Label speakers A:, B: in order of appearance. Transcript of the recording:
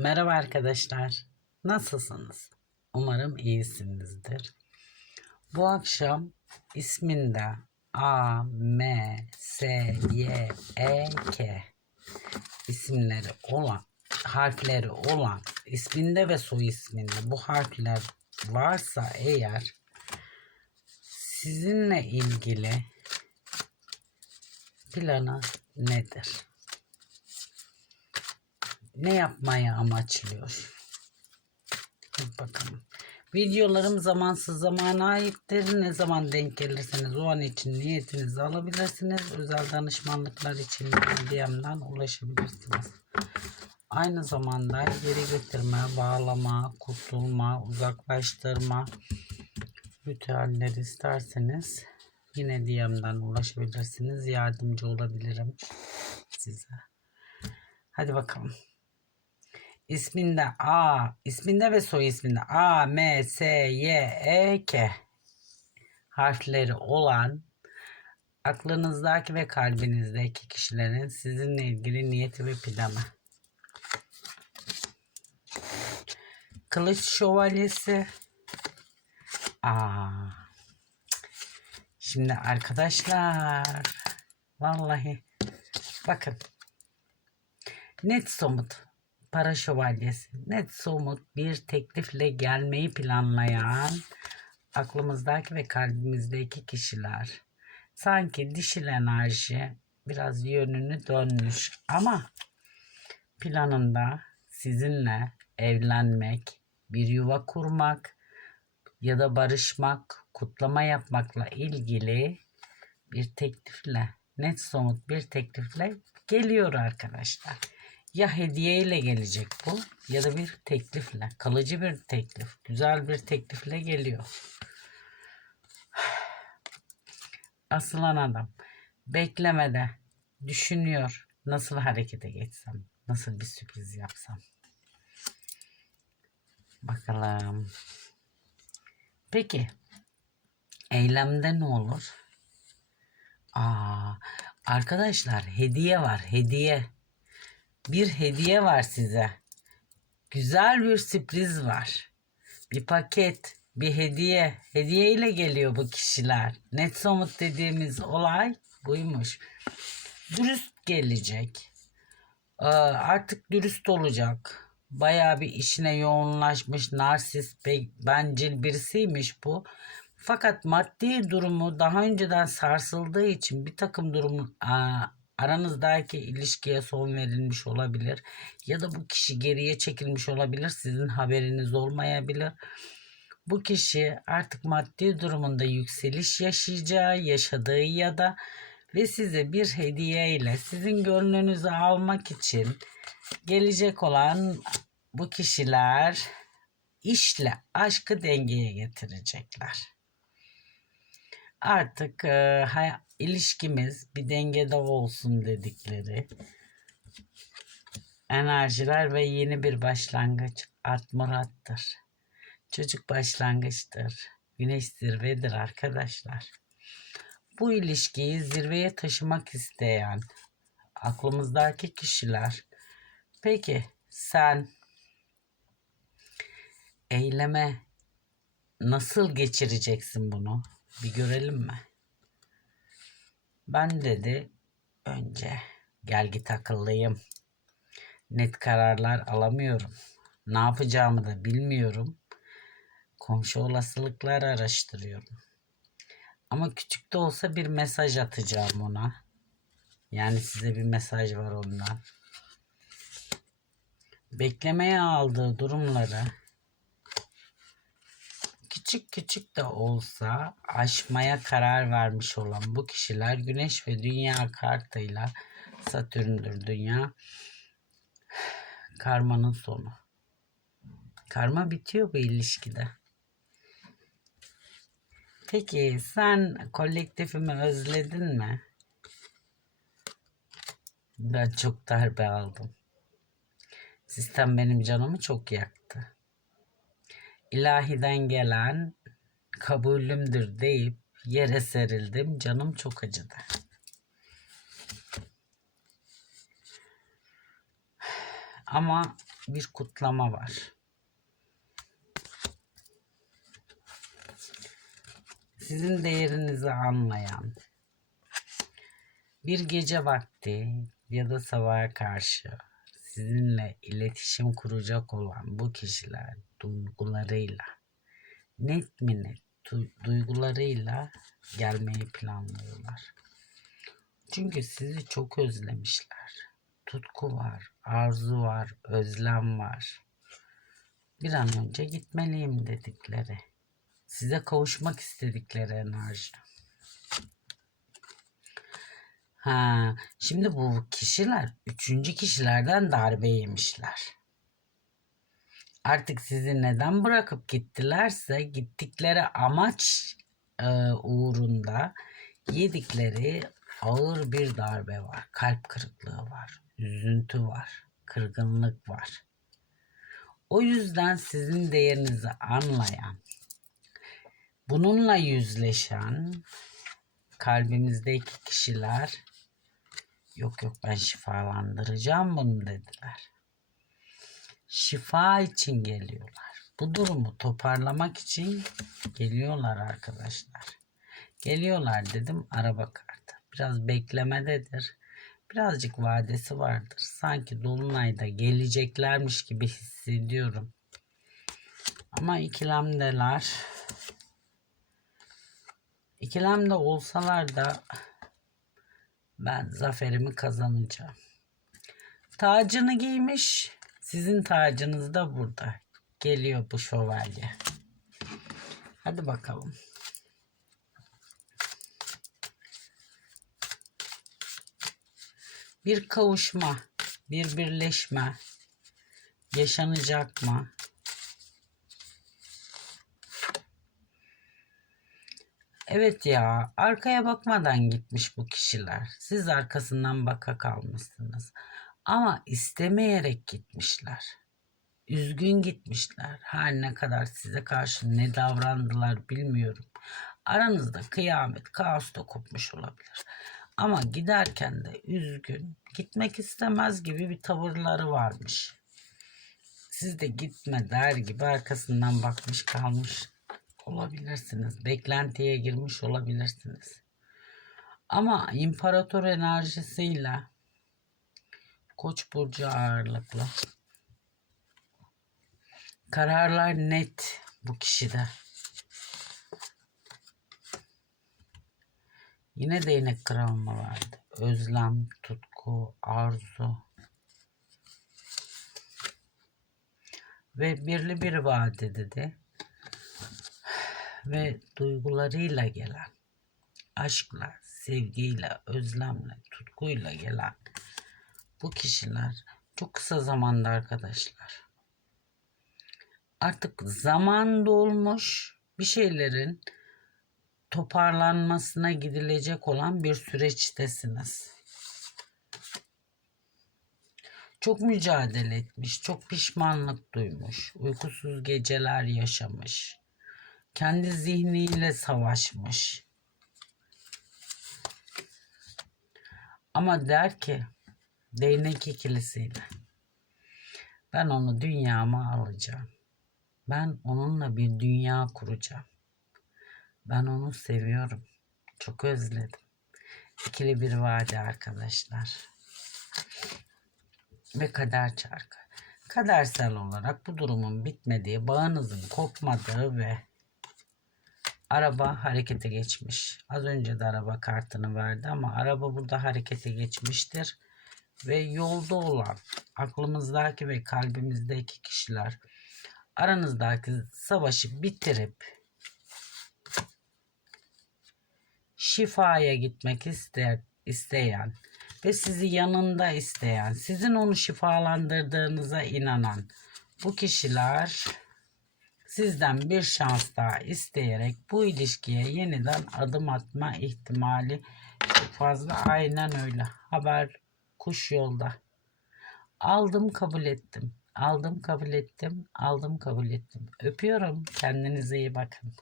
A: Merhaba arkadaşlar. Nasılsınız? Umarım iyisinizdir. Bu akşam isminde A, M, S, Y, E, K isimleri olan, harfleri olan isminde ve soy isminde bu harfler varsa eğer sizinle ilgili planı nedir? Ne yapmaya amaçlıyor? Hadi bakalım. Videolarım zamansız zamana aittir. Ne zaman denk gelirseniz o an için niyetinizi alabilirsiniz. Özel danışmanlıklar için DM'den ulaşabilirsiniz. Aynı zamanda geri getirme, bağlama, kurtulma, uzaklaştırma ritüeller isterseniz yine DM'den ulaşabilirsiniz. Yardımcı olabilirim size. Hadi bakalım isminde A, isminde ve soy isminde A, M, S, Y, E, K harfleri olan aklınızdaki ve kalbinizdeki kişilerin sizinle ilgili niyeti ve planı. Kılıç şövalyesi. Aa. Şimdi arkadaşlar vallahi bakın net somut para şövalyesi net somut bir teklifle gelmeyi planlayan aklımızdaki ve kalbimizdeki kişiler. Sanki dişil enerji biraz yönünü dönmüş ama planında sizinle evlenmek, bir yuva kurmak ya da barışmak, kutlama yapmakla ilgili bir teklifle, net somut bir teklifle geliyor arkadaşlar. Ya hediye ile gelecek bu ya da bir teklifle, kalıcı bir teklif, güzel bir teklifle geliyor. Asılan adam beklemede düşünüyor nasıl harekete geçsem, nasıl bir sürpriz yapsam. Bakalım. Peki eylemde ne olur? Aa, arkadaşlar hediye var, hediye bir hediye var size. Güzel bir sürpriz var. Bir paket, bir hediye. Hediye ile geliyor bu kişiler. Net somut dediğimiz olay buymuş. Dürüst gelecek. Ee, artık dürüst olacak. Bayağı bir işine yoğunlaşmış, narsist, bencil birisiymiş bu. Fakat maddi durumu daha önceden sarsıldığı için bir takım durum aranızdaki ilişkiye son verilmiş olabilir ya da bu kişi geriye çekilmiş olabilir sizin haberiniz olmayabilir. Bu kişi artık maddi durumunda yükseliş yaşayacağı, yaşadığı ya da ve size bir hediye ile sizin gönlünüzü almak için gelecek olan bu kişiler işle aşkı dengeye getirecekler. Artık e, ilişkimiz bir dengede olsun dedikleri enerjiler ve yeni bir başlangıç art murattır. Çocuk başlangıçtır. Güneş zirvedir arkadaşlar. Bu ilişkiyi zirveye taşımak isteyen aklımızdaki kişiler peki sen eyleme nasıl geçireceksin bunu? Bir görelim mi? Ben dedi önce gel git. Net kararlar alamıyorum. Ne yapacağımı da bilmiyorum. Komşu olasılıklar araştırıyorum. Ama küçük de olsa bir mesaj atacağım ona. Yani size bir mesaj var ondan. Beklemeye aldığı durumları küçük küçük de olsa aşmaya karar vermiş olan bu kişiler Güneş ve Dünya kartıyla Satürn'dür Dünya karmanın sonu. Karma bitiyor bu ilişkide. Peki sen kolektifimi özledin mi? Ben çok darbe aldım. Sistem benim canımı çok yaktı ilahiden gelen kabulümdür deyip yere serildim. Canım çok acıdı. ama bir kutlama var. Sizin değerinizi anlayan, bir gece vakti ya da sabaha karşı sizinle iletişim kuracak olan bu kişiler duygularıyla net mi net du- duygularıyla gelmeyi planlıyorlar. Çünkü sizi çok özlemişler. Tutku var, arzu var, özlem var. Bir an önce gitmeliyim dedikleri. Size kavuşmak istedikleri enerji. Ha, şimdi bu kişiler üçüncü kişilerden darbe yemişler. Artık sizi neden bırakıp gittilerse gittikleri amaç e, uğrunda yedikleri ağır bir darbe var. Kalp kırıklığı var. Üzüntü var. Kırgınlık var. O yüzden sizin değerinizi anlayan, bununla yüzleşen kalbimizdeki kişiler yok yok ben şifalandıracağım bunu dediler. Şifa için geliyorlar. Bu durumu toparlamak için geliyorlar arkadaşlar. Geliyorlar dedim araba kartı. Biraz beklemededir. Birazcık vadesi vardır. Sanki dolunayda geleceklermiş gibi hissediyorum. Ama ikilemdeler. İkilemde olsalar da ben zaferimi kazanacağım. Tacını giymiş. Sizin tacınız da burada. Geliyor bu şövalye. Hadi bakalım. Bir kavuşma, bir birleşme yaşanacak mı? Evet ya, arkaya bakmadan gitmiş bu kişiler. Siz arkasından baka kalmışsınız. Ama istemeyerek gitmişler. Üzgün gitmişler. Her ne kadar size karşı ne davrandılar bilmiyorum. Aranızda kıyamet, kaos da kopmuş olabilir. Ama giderken de üzgün, gitmek istemez gibi bir tavırları varmış. Siz de gitme der gibi arkasından bakmış kalmış olabilirsiniz. Beklentiye girmiş olabilirsiniz. Ama imparator enerjisiyle Koç burcu ağırlıklı. Kararlar net bu kişide. Yine değnek kırılma vardı. Özlem, tutku, arzu. Ve birli bir vade dedi. Ve duygularıyla gelen, aşkla, sevgiyle, özlemle, tutkuyla gelen bu kişiler çok kısa zamanda arkadaşlar. Artık zaman dolmuş bir şeylerin toparlanmasına gidilecek olan bir süreçtesiniz. Çok mücadele etmiş, çok pişmanlık duymuş, uykusuz geceler yaşamış, kendi zihniyle savaşmış. Ama der ki değnek ikilisiyle ben onu dünyama alacağım. Ben onunla bir dünya kuracağım. Ben onu seviyorum. Çok özledim. İkili bir vade arkadaşlar. Ve kader çarkı. Kadersel olarak bu durumun bitmediği, bağınızın kopmadığı ve araba harekete geçmiş. Az önce de araba kartını verdi ama araba burada harekete geçmiştir. Ve yolda olan aklımızdaki ve kalbimizdeki kişiler aranızdaki savaşı bitirip şifaya gitmek ister, isteyen ve sizi yanında isteyen, sizin onu şifalandırdığınıza inanan bu kişiler sizden bir şans daha isteyerek bu ilişkiye yeniden adım atma ihtimali fazla. Aynen öyle. Haber kuş yolda. Aldım kabul ettim. Aldım kabul ettim. Aldım kabul ettim. Öpüyorum. Kendinize iyi bakın.